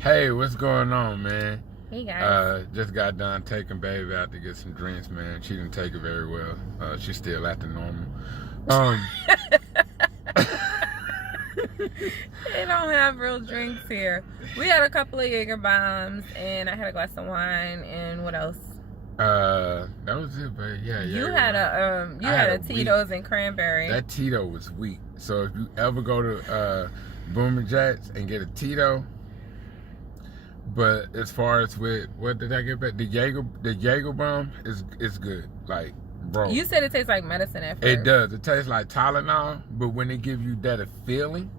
Hey, what's going on, man? Hey guys. Just got done taking baby out to get some drinks, man. She didn't take it very well. She's still at the normal. They don't have real drinks here. We had a couple of Jaeger bombs, and I had a glass of wine, and what else? That was it, but yeah. You had a Tito's and cranberry. That Tito was weak. So if you ever go to Boomer Jacks and get a Tito. But as far as with what did I get back? The Jaeger bomb is good. Like, bro. You said it tastes like medicine at first. It does. It tastes like Tylenol, but when they give you that feeling.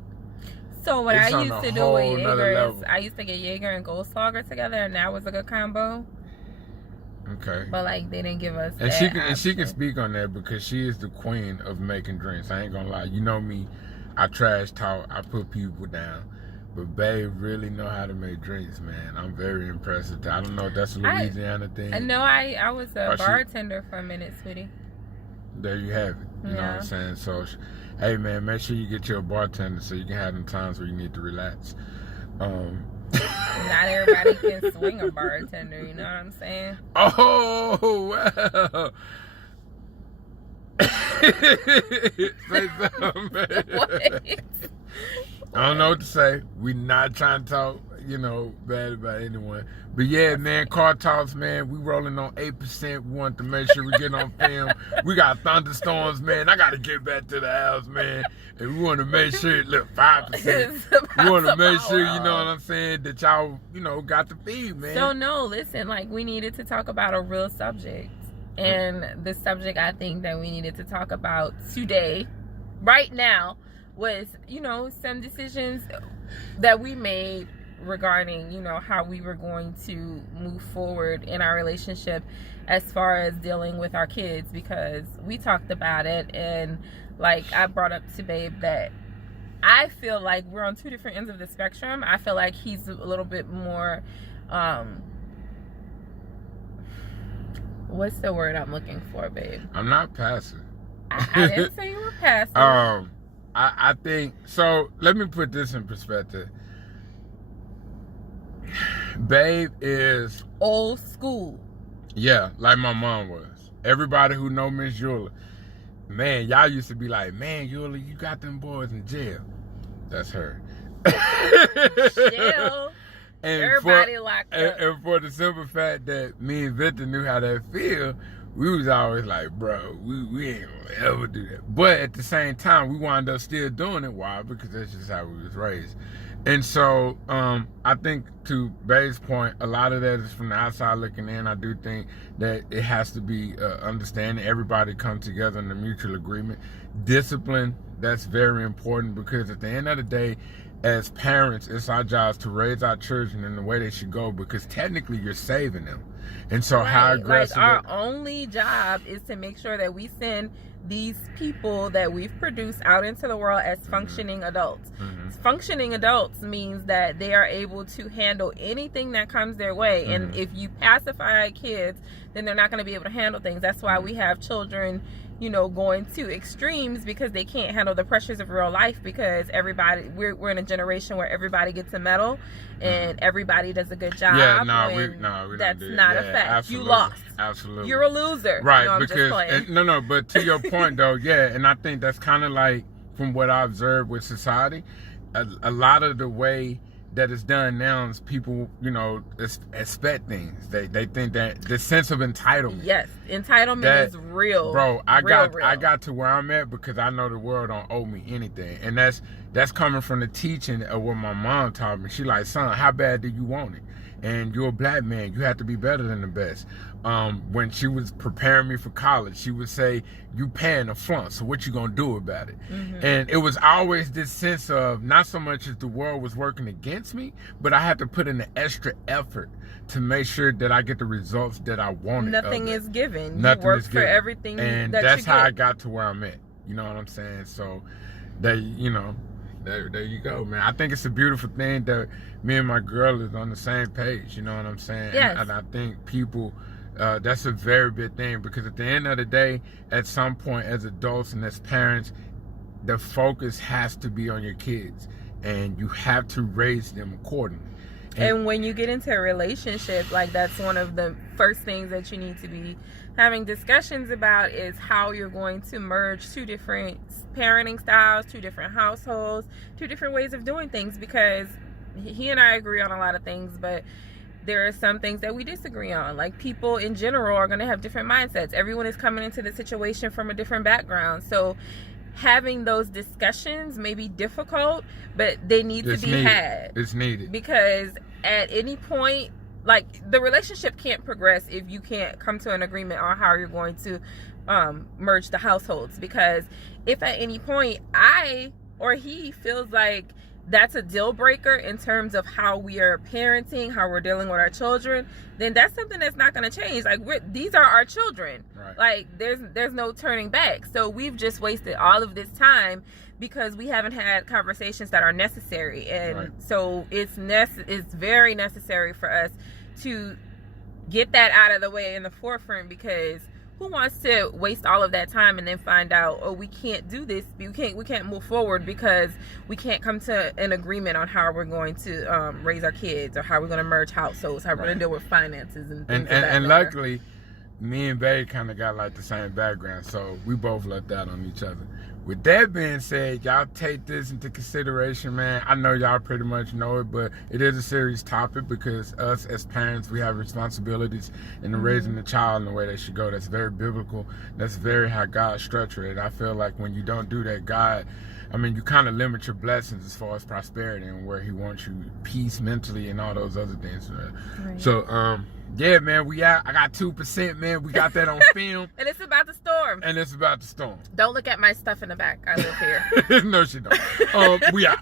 So what I used to do with Jaeger is I used to get Jaeger and Goldschlager together, and that was a good combo. Okay. But like they didn't give us. And she can speak on that because she is the queen of making drinks. I ain't gonna lie. You know me, I trash talk. I put people down. But babe really know how to make drinks, man. I'm very impressed with that. I don't know if that's a Louisiana thing. No, I was a bartender for a minute, sweetie. There you have it. You know what I'm saying? So, hey, man, make sure you get you a bartender so you can have them times where you need to relax. Not everybody can swing a bartender, you know what I'm saying? Oh, well. Say something, man. What? I don't know what to say. We not trying to talk, bad about anyone. But yeah, man, car talks, man. We rolling on 8%. We want to make sure we get on film. We got thunderstorms, man. I got to get back to the house, man. And we want to make sure, look, 5%. We want to make sure, you know what I'm saying, that y'all, got the feed, man. So no, listen, like we needed to talk about a real subject. And the subject I think that we needed to talk about today, right now, was, some decisions that we made regarding, how we were going to move forward in our relationship as far as dealing with our kids, because we talked about it, and like I brought up to Babe that I feel like we're on two different ends of the spectrum. I feel like he's a little bit more, what's the word I'm looking for, babe? I'm not passive. I didn't say you were passive. I think, so let me put this in perspective. Babe is old school. Yeah, like my mom was. Everybody who know Miss Eula, man, y'all used to be like, man, Eula, you got them boys in jail. That's her. Jail. And everybody locked up. And for the simple fact that me and Victor knew how that feel, we was always like, bro, we ain't gonna ever do that. But at the same time, we wound up still doing it. Why? Because that's just how we was raised. And so I think to Babe's point, a lot of that is from the outside looking in. I do think that it has to be understanding. Everybody come together in a mutual agreement. Discipline, that's very important, because at the end of the day, as parents, it's our jobs to raise our children in the way they should go, because technically you're saving them. And so how aggressive... Like, our only job is to make sure that we send these people that we've produced out into the world as functioning adults. Functioning adults means that they are able to handle anything that comes their way. And if you pacify kids, then they're not going to be able to handle things. That's why we have children, going to extremes, because they can't handle the pressures of real life, because we're in a generation where everybody gets a medal and everybody does a good job. Yeah, we that's don't do not it. a fact. Absolutely. You lost. Absolutely. You're a loser. Right, no, because but to your point though, yeah, and I think that's kind of like, from what I observed with society, a lot of the way that it's done now is people, expect things. They think that the sense of entitlement. Yes, entitlement is real. Bro, I got to where I'm at because I know the world don't owe me anything. And that's coming from the teaching of what my mom taught me. She like, son, how bad do you want it? And you're a black man, you have to be better than the best. When she was preparing me for college, she would say, you paying a flunk, so what you gonna do about it? And it was always this sense of, not so much as the world was working against me, but I had to put in the extra effort to make sure that I get the results that I wanted. Nothing is given. Nothing you work is for given. everything and that that's you how get. I got to where I'm at. You know what I'm saying? So there you go, man. I think it's a beautiful thing that me and my girl is on the same page. You know what I'm saying? Yes. And I think people, that's a very big thing, because at the end of the day, at some point as adults and as parents, the focus has to be on your kids, and you have to raise them accordingly. And when you get into a relationship, like, that's one of the first things that you need to be having discussions about, is how you're going to merge two different parenting styles, two different households, two different ways of doing things, because he and I agree on a lot of things, but there are some things that we disagree on. Like, people in general are going to have different mindsets. Everyone is coming into the situation from a different background. So having those discussions may be difficult, but they need to be had. It's needed. Because at any point, like, the relationship can't progress if you can't come to an agreement on how you're going to merge the households. Because if at any point I or he feels like that's a deal breaker in terms of how we are parenting, how we're dealing with our children, then that's something that's not going to change. Like, these are our children. Right. Like, there's no turning back. So we've just wasted all of this time because we haven't had conversations that are necessary. And right. So it's very necessary for us to get that out of the way in the forefront, because who wants to waste all of that time and then find out, oh, we can't do this, we can't move forward because we can't come to an agreement on how we're going to raise our kids, or how we're going to merge households, how we're going to deal with finances and things and luckily, me and Bae kind of got like the same background, so we both looked out on each other. With that being said, y'all take this into consideration, man. I know y'all pretty much know it, but it is a serious topic, because us as parents, we have responsibilities in raising the child in the way they should go. That's very biblical. That's very how God structured it. I feel like when you don't do that, you kind of limit your blessings as far as prosperity and where he wants you, peace mentally and all those other things. Right. So, yeah, man, we out. I got 2%, man. We got that on film. And it's about to storm. Don't look at my stuff in the back. I live here. No, she don't. We out.